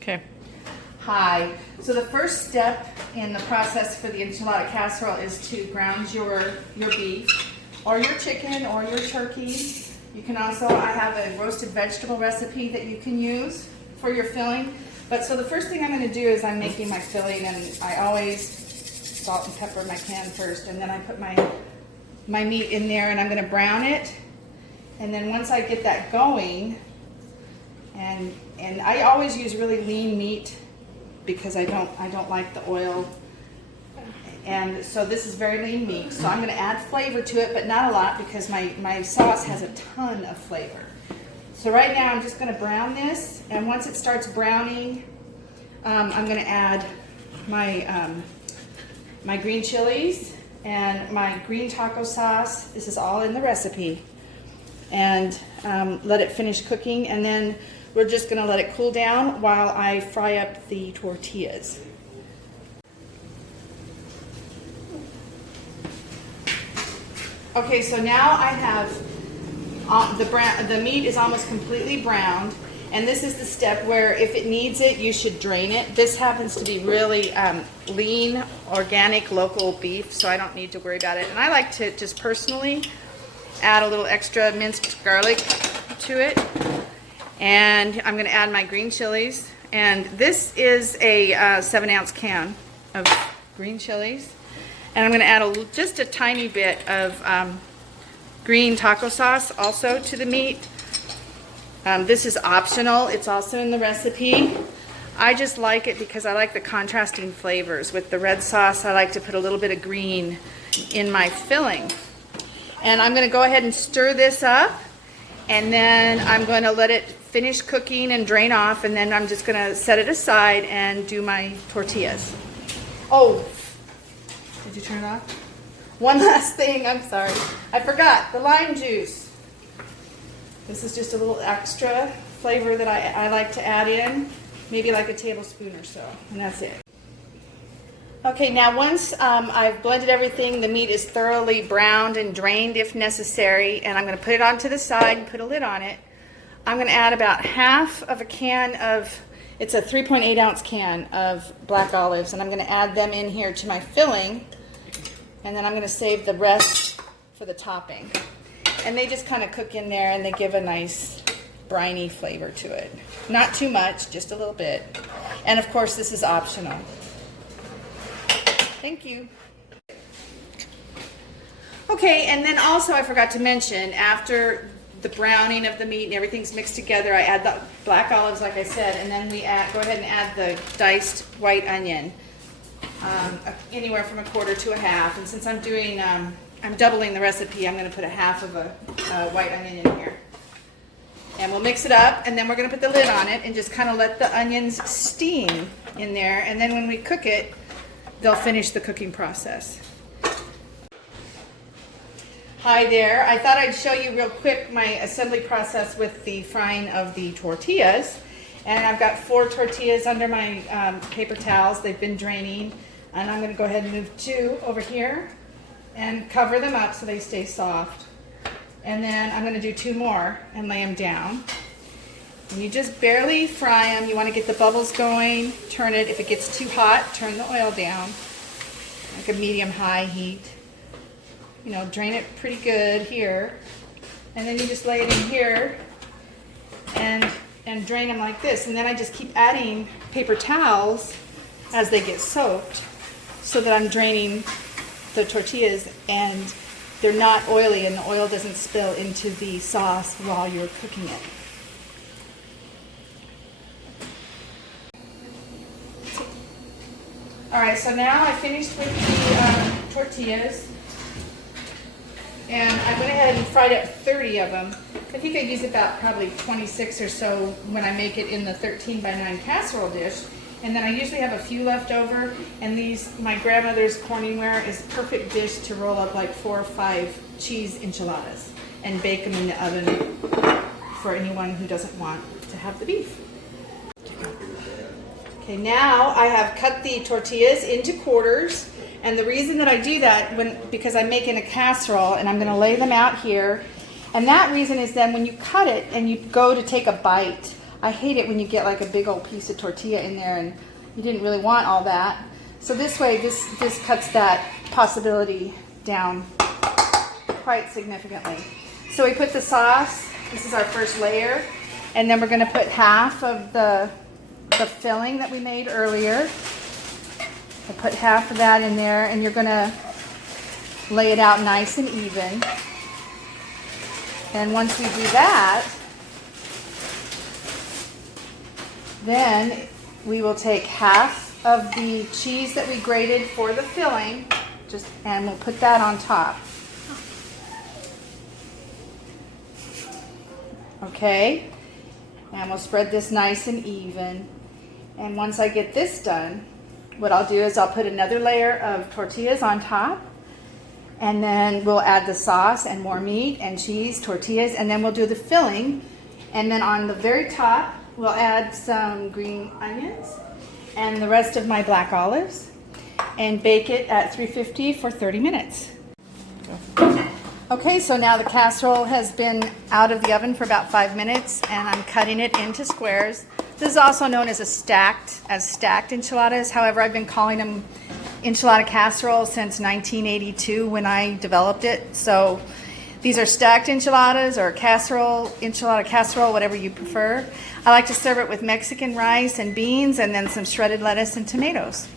Okay. Hi. So the first step in the process for the enchilada casserole is to ground your beef or your chicken or your turkey. You can also, I have a roasted vegetable recipe that you can use for your filling. But so the first thing I'm going to do is I'm making my filling, and I always salt and pepper my pan first, and then I put my meat in there and I'm going to brown it. And then once I get that going, and I always use really lean meat because I don't like the oil. And so this is very lean meat. So I'm going to add flavor to it, but not a lot because my sauce has a ton of flavor. So right now I'm just going to brown this, and once it starts browning, I'm going to add my green chilies and my green taco sauce. This is all in the recipe. And let it finish cooking, and then we're just going to let it cool down while I fry up the tortillas. Okay, so now I have the meat is almost completely browned, and this is the step where if it needs it, you should drain it. This happens to be really lean, organic, local beef, so I don't need to worry about it. And I like to just personally add a little extra minced garlic to it. And I'm going to add my green chilies. And this is a 7-ounce can of green chilies. And I'm going to add just a tiny bit of green taco sauce also to the meat. This is optional. It's also in the recipe. I just like it because I like the contrasting flavors. With the red sauce, I like to put a little bit of green in my filling. And I'm going to go ahead and stir this up, and then I'm going to let it finish cooking and drain off, and then I'm just going to set it aside and do my tortillas. Oh, did you turn it off? One last thing, I'm sorry. I forgot, the lime juice. This is just a little extra flavor that I like to add in, maybe like a tablespoon or so, and that's it. Okay, now once I've blended everything, the meat is thoroughly browned and drained if necessary, and I'm going to put it onto the side and put a lid on it. I'm going to add about half of a can of, it's a 3.8 ounce can of black olives, and I'm going to add them in here to my filling, and then I'm going to save the rest for the topping. And they just kind of cook in there, and they give a nice briny flavor to it. Not too much, just a little bit. And of course, this is optional. Thank you. Okay, and then also I forgot to mention, after the browning of the meat and everything's mixed together, I add the black olives, like I said, and then we go ahead and add the diced white onion, anywhere from 1/4 to 1/2. And since I'm doing, I'm doubling the recipe, I'm going to put 1/2 of a white onion in here. And we'll mix it up, and then we're going to put the lid on it and just kind of let the onions steam in there. And then when we cook it, they'll finish the cooking process. Hi there. I thought I'd show you real quick my assembly process with the frying of the tortillas. And I've got 4 tortillas under my paper towels. They've been draining. And I'm going to go ahead and move 2 over here and cover them up so they stay soft. And then I'm going to do 2 more and lay them down. And you just barely fry them. You want to get the bubbles going. Turn it. If it gets too hot, turn the oil down, like a medium-high heat. You know, drain it pretty good here. And then you just lay it in here and drain them like this. And then I just keep adding paper towels as they get soaked so that I'm draining the tortillas and they're not oily and the oil doesn't spill into the sauce while you're cooking it. Alright, so now I finished with the tortillas, and I went ahead and fried up 30 of them. I think I use about probably 26 or so when I make it in the 13x9 casserole dish, and then I usually have a few left over, and these, my grandmother's corningware is a perfect dish to roll up like 4 or 5 cheese enchiladas and bake them in the oven for anyone who doesn't want to have the beef. Okay, now I have cut the tortillas into quarters, and the reason that I do that, because I'm making a casserole and I'm going to lay them out here, and that reason is then when you cut it and you go to take a bite, I hate it when you get like a big old piece of tortilla in there and you didn't really want all that. So this way, this cuts that possibility down quite significantly. So we put the sauce, this is our first layer, and then we're gonna put half of the filling that we made earlier. I'll put half of that in there, and you're gonna lay it out nice and even. And once we do that, then we will take half of the cheese that we grated for the filling, and we'll put that on top. Okay, and we'll spread this nice and even. And once I get this done, what I'll do is I'll put another layer of tortillas on top, and then we'll add the sauce and more meat and cheese, tortillas, and then we'll do the filling. And then on the very top, we'll add some green onions and the rest of my black olives and bake it at 350 for 30 minutes. Okay, so now the casserole has been out of the oven for about 5 minutes, and I'm cutting it into squares. This is also known as stacked enchiladas. However, I've been calling them enchilada casserole since 1982 when I developed it. So these are stacked enchiladas or enchilada casserole, whatever you prefer. I like to serve it with Mexican rice and beans and then some shredded lettuce and tomatoes.